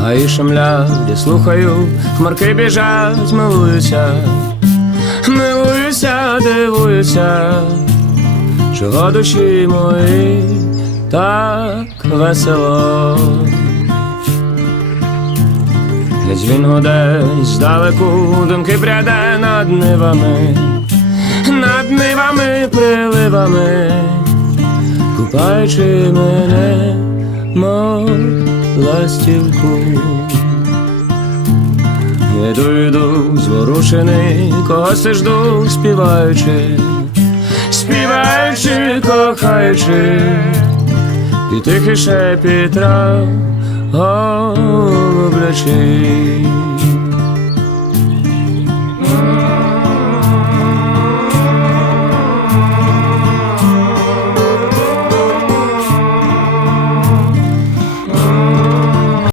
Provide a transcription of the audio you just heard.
гаї шумлять, я слухаю, хмарки біжать, милуюся, милуюся, дивуюся, чого душі мої так весело. Десь він гуде здалеку, думки пряде над нивами, над нивами, приливами, купаючи мене, мов ластівку. Іду, йду, зворушений, коси жду, співаючи, співаючи, кохаючи, і тихий шепіт трав голублячий.